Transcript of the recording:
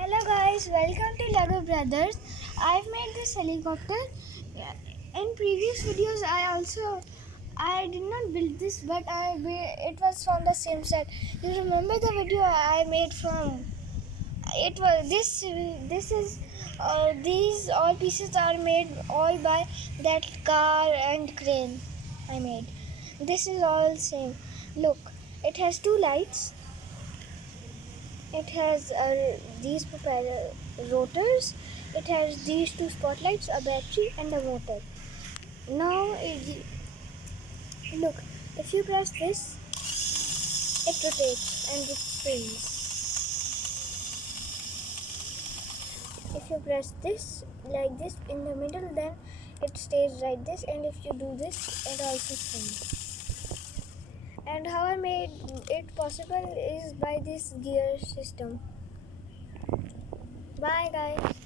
Hello guys, welcome to Lego Brothers. I've made this helicopter. In previous videos I did not build this, but it was from the same set. You remember the video I made from? It was this is these all pieces are made all by that car and crane I made. This is all same. Look, it has two lights. It has these propeller rotors. It has these two spotlights, a battery, and a motor. Now, look, if you press this, it rotates and it spins. If you press this like this in the middle, then it stays like this, and if you do this, it also spins. And how I made it possible is by this gear system. Bye guys.